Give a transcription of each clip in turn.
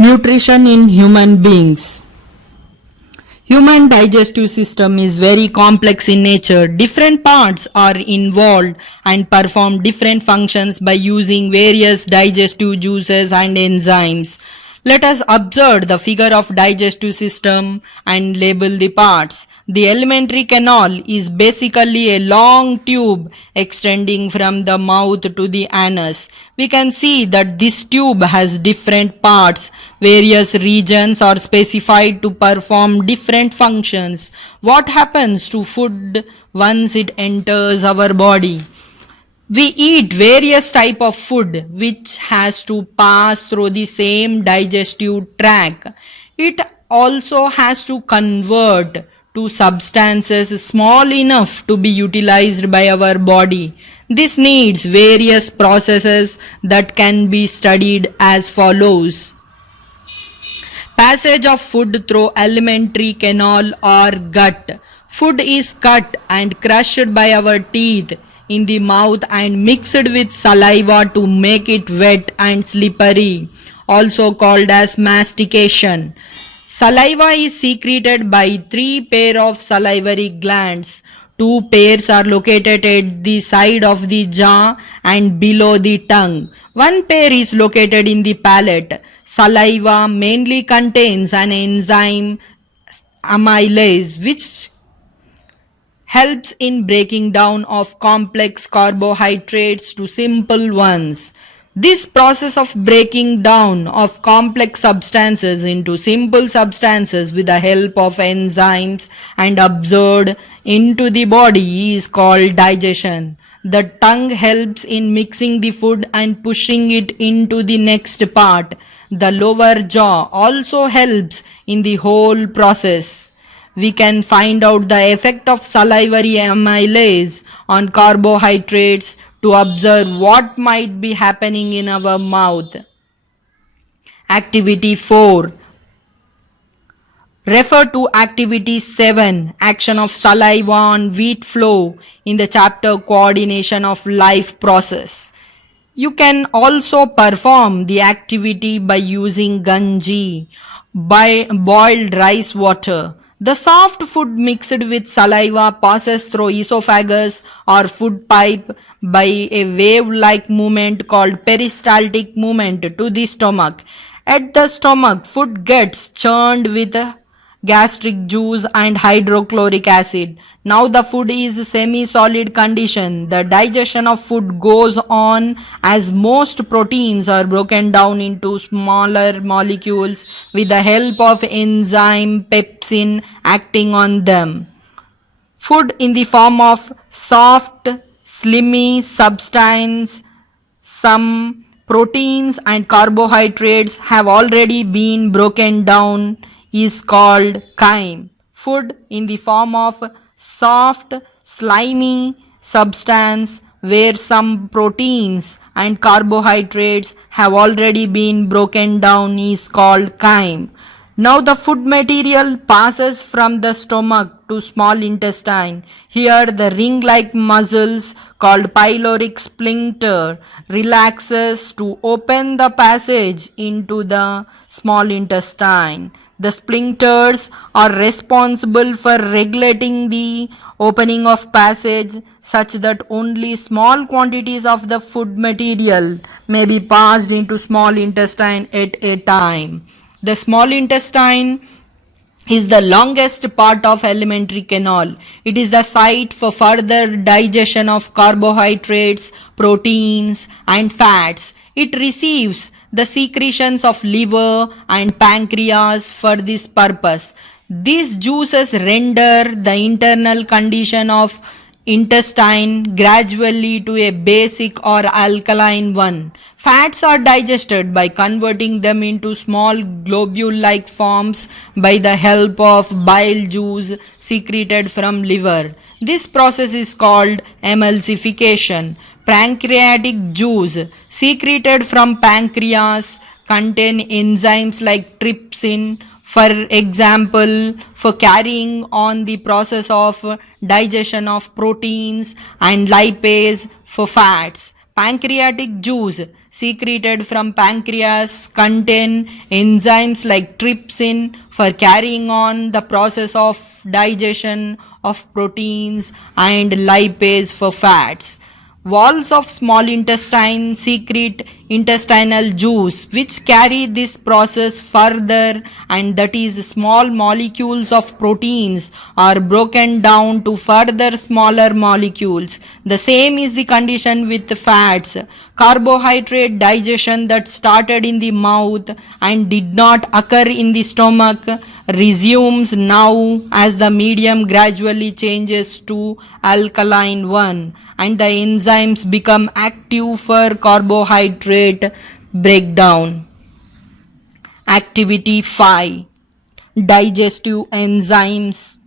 Nutrition in human beings. Human digestive system is very complex in nature. Different parts are involved and perform different functions by using various digestive juices and enzymes. Let us observe the figure of digestive system and label the parts. The alimentary canal is basically a long tube extending from the mouth to the anus. We can see that this tube has different parts. Various regions are specified to perform different functions. What happens to food once it enters our body? We eat various type of food which has to pass through the same digestive tract. It also has to convert to substances small enough to be utilized by our body. This needs various processes that can be studied as follows. Passage of food through alimentary canal or gut. Food is cut and crushed by our teeth in the mouth and mixed with saliva to make it wet and slippery, also called as mastication. Saliva is secreted by 3 pairs of salivary glands. 2 pairs are located at the side of the jaw and below the tongue. 1 pair is located in the palate. Saliva mainly contains an enzyme amylase which helps in breaking down of complex carbohydrates to simple ones. This process of breaking down of complex substances into simple substances with the help of enzymes and absorbed into the body is called digestion. The tongue helps in mixing the food and pushing it into the next part. The lower jaw also helps in the whole process. We can find out the effect of salivary amylase on carbohydrates to observe what might be happening in our mouth. Activity 4. Refer to Activity 7, Action of Saliva on Wheat Flow in the chapter Coordination of Life Process. You can also perform the activity by using ganji, by boiled rice water. The soft food mixed with saliva passes through esophagus or food pipe by a wave-like movement called peristaltic movement to the stomach. At the stomach, food gets churned with gastric juice and hydrochloric acid. Now the food is semi-solid condition. The digestion of food goes on as most proteins are broken down into smaller molecules with the help of enzyme pepsin acting on them. Food in the form of soft, slimy substance, some proteins and carbohydrates have already been broken down is called chyme. Food in the form of soft, slimy substance where some proteins and carbohydrates have already been broken down is called chyme. Now the food material passes from the stomach to small intestine. Here the ring-like muscles called pyloric sphincter relaxes to open the passage into the small intestine. The sphincters are responsible for regulating the opening of passage such that only small quantities of the food material may be passed into small intestine at a time. The small intestine is the longest part of alimentary canal. It is the site for further digestion of carbohydrates, proteins and fats. It receives the secretions of liver and pancreas for this purpose. These juices render the internal condition of intestine gradually to a basic or alkaline one. Fats are digested by converting them into small globule-like forms by the help of bile juice secreted from liver. This process is called emulsification. Pancreatic juice secreted from pancreas contain enzymes like trypsin, for example, for carrying on the process of digestion of proteins, and lipase for fats. Pancreatic juice secreted from pancreas contain enzymes like trypsin for carrying on the process of digestion of proteins and lipase for fats. Walls of small intestine secrete intestinal juice which carry this process further, and that is small molecules of proteins are broken down to further smaller molecules. The same is the condition with fats. Carbohydrate digestion that started in the mouth and did not occur in the stomach resumes now as the medium gradually changes to alkaline one and the enzymes become active for carbohydrate breakdown. Activity 5. Digestive enzymes.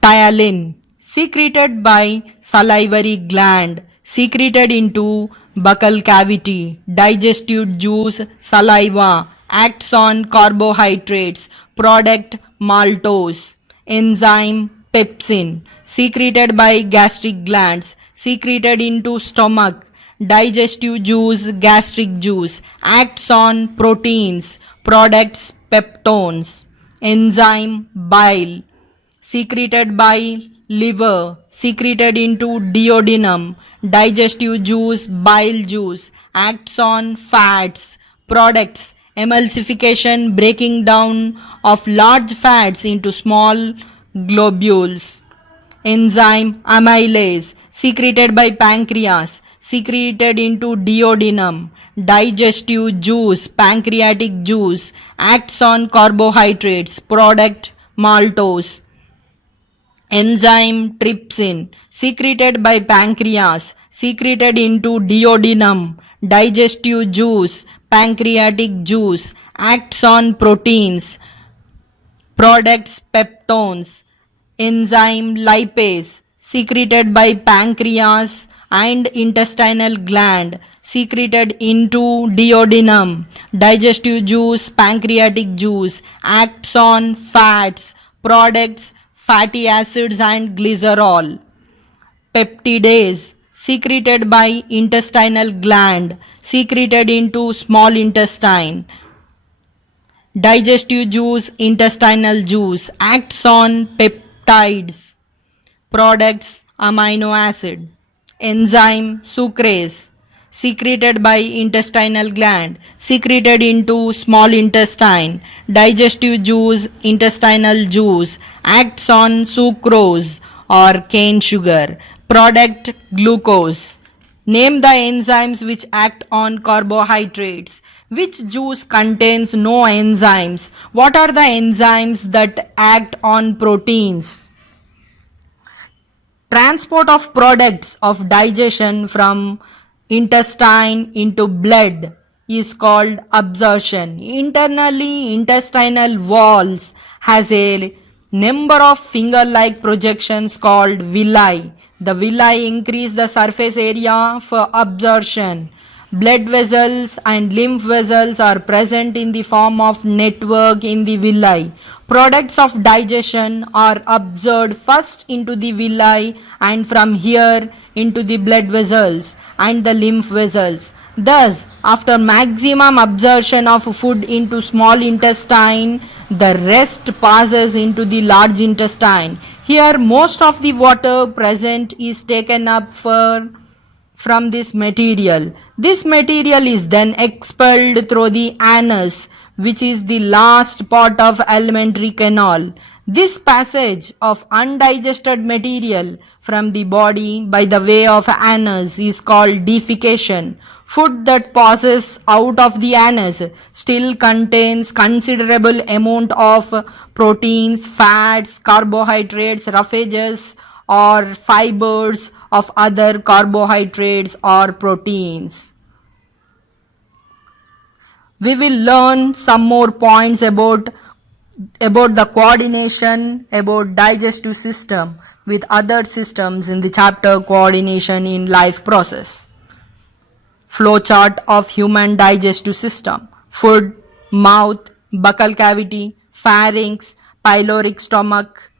Tyalin, secreted by salivary gland, secreted into buccal cavity. Digestive juice, saliva, acts on carbohydrates, product maltose. Enzyme pepsin, secreted by gastric glands, secreted into stomach. Digestive juice, gastric juice, acts on proteins, products peptones. Enzyme bile, secreted by liver, secreted into duodenum. Digestive juice, bile juice, acts on fats, products, emulsification, breaking down of large fats into small globules. Enzyme amylase, secreted by pancreas, secreted into duodenum. Digestive juice, pancreatic juice, acts on carbohydrates, product maltose. Enzyme trypsin, secreted by pancreas, secreted into duodenum. Digestive juice, pancreatic juice, acts on proteins, products peptones. Enzyme lipase, secreted by pancreas and intestinal gland, secreted into duodenum. Digestive juice, pancreatic juice, acts on fats, products, fatty acids and glycerol. Peptidase, secreted by intestinal gland, secreted into small intestine. Digestive juice, intestinal juice, acts on peptides, products, amino acid. Enzyme sucrase, secreted by intestinal gland, secreted into small intestine. Digestive juice, intestinal juice, acts on sucrose or cane sugar, product glucose. Name the enzymes which act on carbohydrates. Which juice contains no enzymes? What are the enzymes that act on proteins? Transport of products of digestion from intestine into blood is called absorption. Internally, intestinal walls has a number of finger-like projections called villi. The villi increase the surface area for absorption. Blood vessels and lymph vessels are present in the form of network in the villi. Products of digestion are absorbed first into the villi and from here into the blood vessels and the lymph vessels. Thus, after maximum absorption of food into small intestine, the rest passes into the large intestine. Here, most of the water present is taken up from this material. This material is then expelled through the anus, which is the last part of alimentary canal. This passage of undigested material from the body by the way of anus is called defecation. Food that passes out of the anus still contains considerable amount of proteins, fats, carbohydrates, roughages or fibers of other carbohydrates or proteins. We will learn some more points about the coordination about digestive system with other systems in the chapter Coordination in Life Process. Flowchart of human digestive system: food, mouth, buccal cavity, pharynx, pyloric stomach,